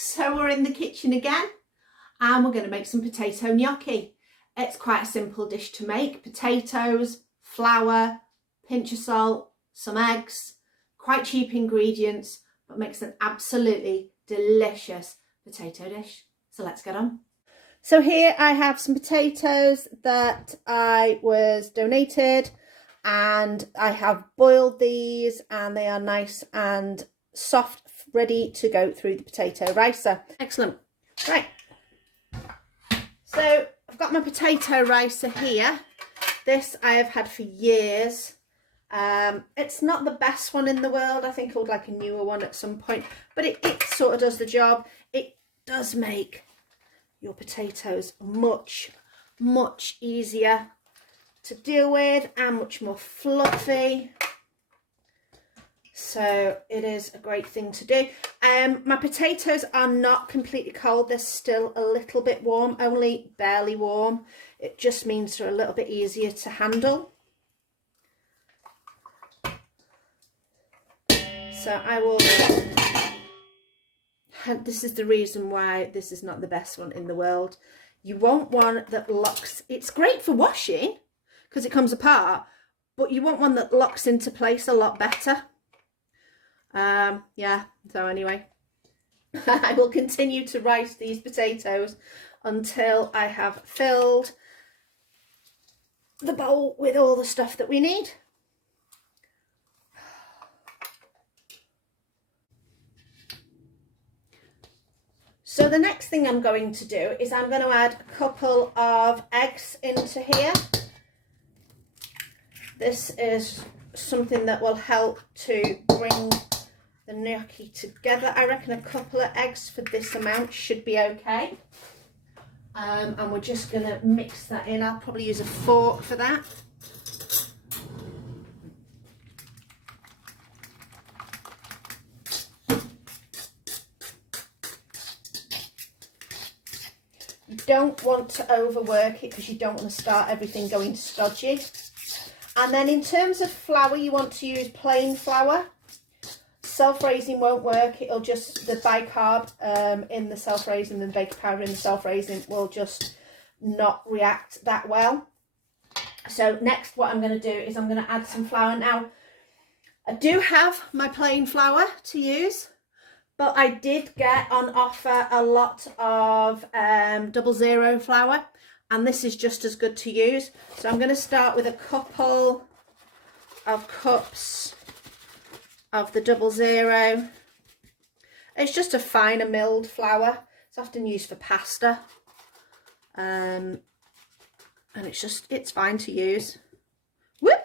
So we're in the kitchen again and we're going to make some potato gnocchi. It's quite a simple dish to make. Potatoes, flour, pinch of salt, some eggs, quite cheap ingredients, but makes an absolutely delicious potato dish. So let's get on. So here I have some potatoes that I was donated, and I have boiled these and they are nice and soft, ready to go through the potato ricer. Excellent. Right. So I've got my potato ricer here. This I have had for years. It's not the best one in the world. I think I would like a newer one at some point, but it sort of does the job. It does make your potatoes much easier to deal with and much more fluffy. So it is a great thing to do. My potatoes are not completely cold. They're still a little bit warm, only barely warm. It just means they're a little bit easier to handle. So I will, this is the reason why this is not the best one in the world. You want one that locks, it's great for washing because it comes apart, but you want one that locks into place a lot better. Yeah, so anyway, I will continue to rice these potatoes until I have filled the bowl with all the stuff that we need. So the next thing I'm going to do is I'm going to add a couple of eggs into here. This is something that will help to bring the gnocchi together. I reckon a couple of eggs for this amount should be okay. And we're just going to mix that in. I'll probably use a fork for that. You don't want to overwork it because you don't want to start everything going stodgy. And then in terms of flour, you want to use plain flour. Self-raising won't work. It'll just, the bicarb in the self-raising and baking powder in the self-raising will just not react that well. So next what I'm going to do is I'm going to add some flour. Now, I do have my plain flour to use, but I did get on offer a lot of 00 flour, and this is just as good to use. So I'm going to start with a couple of cups of the 00. It's just a finer milled flour. It's often used for pasta, and it's fine to use. Whoop!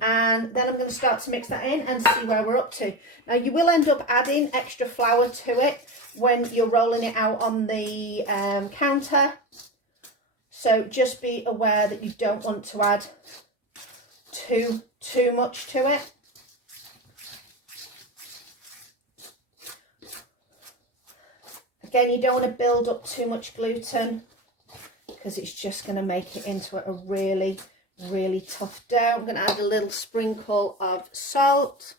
And then I'm going to start to mix that in and see where we're up to. Now you will end up adding extra flour to it when you're rolling it out on the counter, so just be aware that you don't want to add too much to it. Again, you don't want to build up too much gluten because it's just going to make it into a really tough dough. I'm going to add a little sprinkle of salt.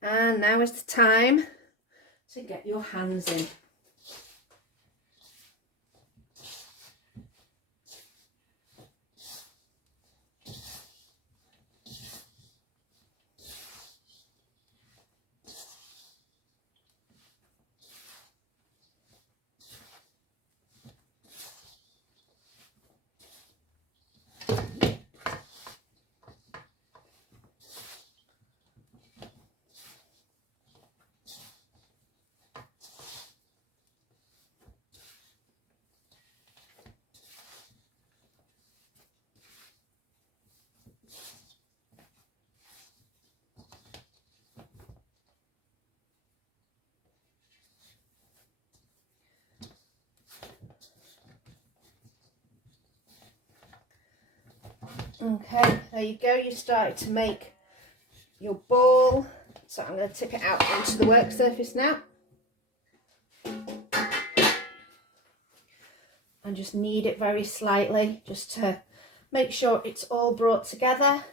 And now is the time to get your hands in. Okay, there you go. You started to make your ball. So I'm going to tip it out onto the work surface now. And just knead it very slightly just to Make sure it's all brought together.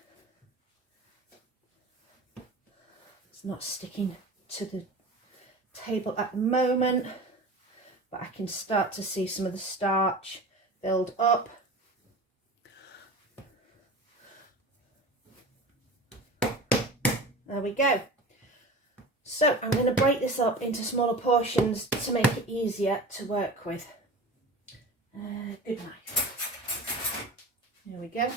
It's not sticking to the table at the moment, but I can start to see some of the starch build up. There we go. So I'm going to break this up into smaller portions to make it easier to work with. Good knife. There we go.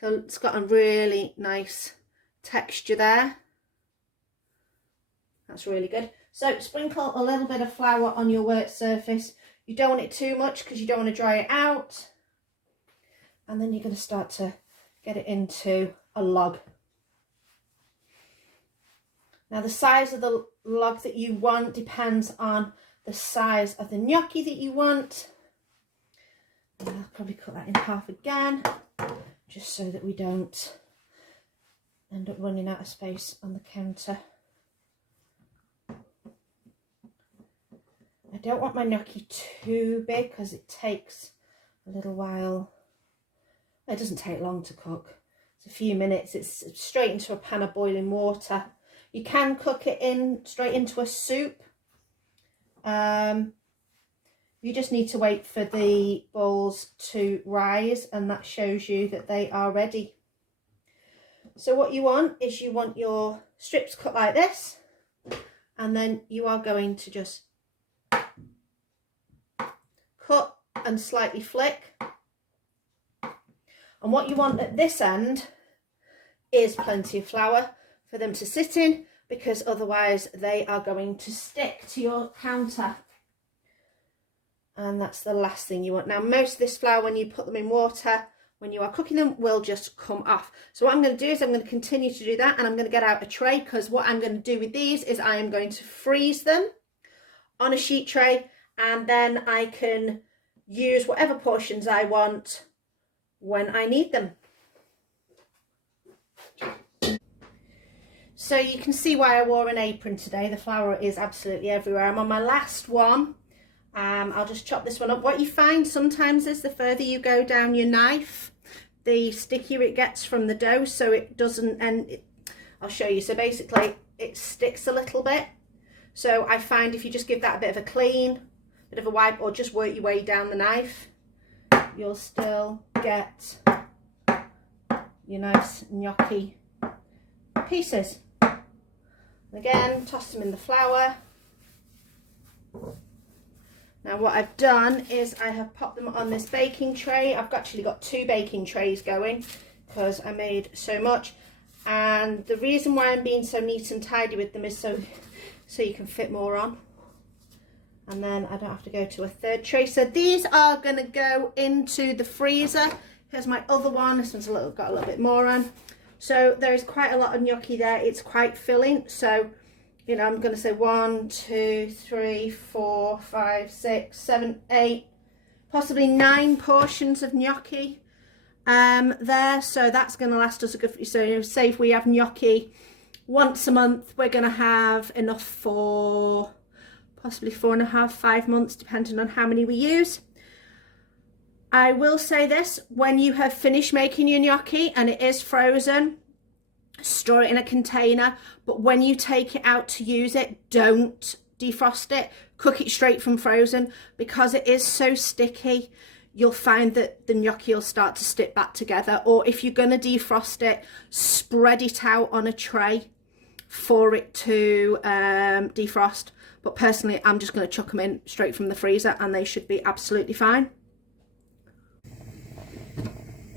So it's got a really nice texture there. That's really good. So sprinkle a little bit of flour on your work surface. You don't want it too much because you don't want to dry it out. And then you're going to start to get it into a log. Now the size of the log that you want depends on the size of the gnocchi that you want. And I'll probably cut that in half again, just so that we don't end up running out of space on the counter. I don't want my gnocchi too big because it takes a little while. It doesn't take long to cook. It's a few minutes. It's straight into a pan of boiling water. You can cook it in straight into a soup. You just need to wait for the balls to rise, and that shows you that they are ready. So what you want is you want your strips cut like this, and then you are going to just cut and slightly flick. And what you want at this end is plenty of flour for them to sit in, because otherwise they are going to stick to your counter. And that's the last thing you want. Now, most of this flour, when you put them in water, when you are cooking them, will just come off. So what I'm going to do is I'm going to continue to do that, and I'm going to get out a tray, because what I'm going to do with these is I am going to freeze them on a sheet tray, and then I can use whatever portions I want when I need them. So you can see why I wore an apron today. The flour is absolutely everywhere. I'm on my last one. I'll just chop this one up. What you find sometimes is the further you go down your knife, the stickier it gets from the dough, so it doesn't, and I'll show you. So basically it sticks a little bit. So I find if you just give that a bit of a clean, bit of a wipe, or just work your way down the knife, you'll still get your nice gnocchi pieces. Again, toss them in the flour. Now what I've done is I have popped them on this baking tray. I've actually got 2 baking trays going because I made so much, and the reason why I'm being so neat and tidy with them is so you can fit more on, and then I don't have to go to a 3rd tray. So these are going to go into the freezer. Here's my other one. This one's got a little bit more on. So there is quite a lot of gnocchi there. It's quite filling. So, you know, I'm going to say 1, 2, 3, 4, 5, 6, 7, 8, possibly 9 portions of gnocchi there. So that's going to last us a good, so you know, say if we have gnocchi once a month, we're going to have enough for possibly 4.5, 5 months, depending on how many we use. I will say this: when you have finished making your gnocchi and it is frozen, store it in a container, but when you take it out to use it, don't defrost it. Cook it straight from frozen, because it is so sticky. You'll find that the gnocchi will start to stick back together. Or if you're going to defrost it, spread it out on a tray for it to defrost. But personally, I'm just going to chuck them in straight from the freezer, and they should be absolutely fine.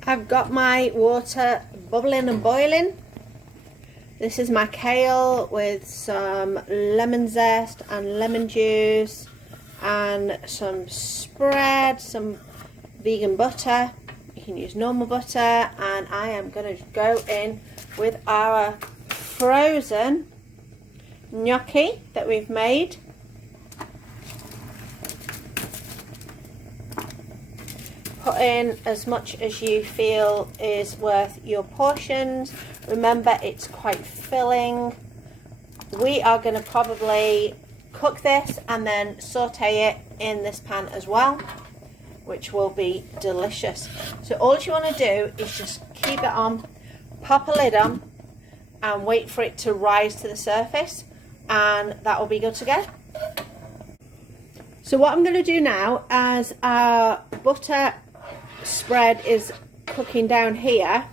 I've got my water bubbling and boiling. This is my kale with some lemon zest and lemon juice and some spread, some vegan butter. You can use normal butter, and I am going to go in with our frozen gnocchi that we've made. Put in as much as you feel is worth your portions. Remember, it's quite filling. We are going to probably cook this and then saute it in this pan as well, which will be delicious. So all you want to do is just keep it on, pop a lid on, and wait for it to rise to the surface, and that will be good to go. So what I'm going to do now, as our butter spread is cooking down here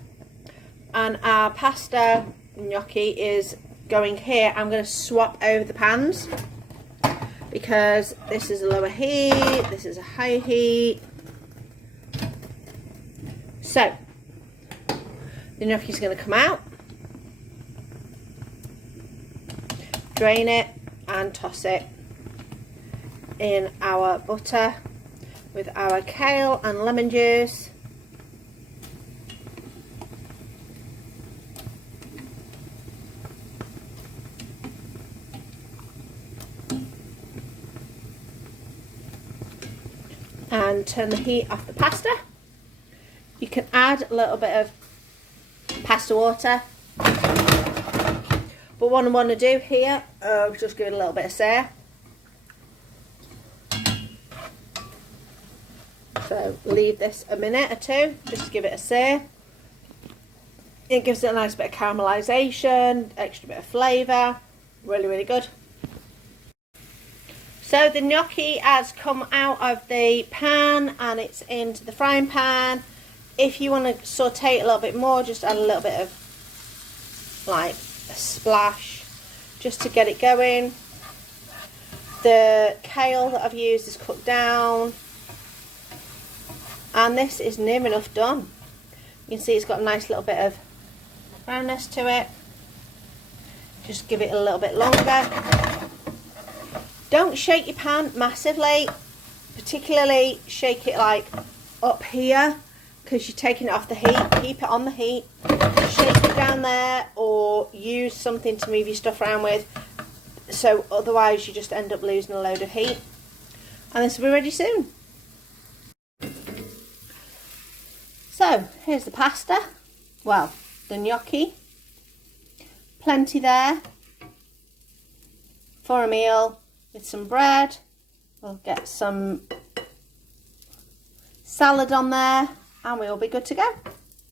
and our pasta gnocchi is going here, I'm going to swap over the pans, because this is a lower heat, this is a high heat. So the gnocchi is going to come out, drain it and toss it in our butter with our kale and lemon juice. And turn the heat off the pasta. You can add a little bit of pasta water, but what I want to do here, just give it a little bit of stir. So leave this a minute or two, just to give it a stir. It gives it a nice bit of caramelisation, extra bit of flavour, really, really good. So the gnocchi has come out of the pan and it's into the frying pan. If you want to saute it a little bit more, just add a little bit of like a splash just to get it going. The kale that I've used is cooked down, and this is near enough done. You can see it's got a nice little bit of brownness to it. Just give it a little bit longer. Don't shake your pan massively, particularly shake it like up here, because you're taking it off the heat. Keep it on the heat, shake it down there, or use something to move your stuff around with, so otherwise you just end up losing a load of heat. And this will be ready soon. So here's the pasta, well, the gnocchi, plenty there for a meal with some bread. We'll get some salad on there and we'll be good to go.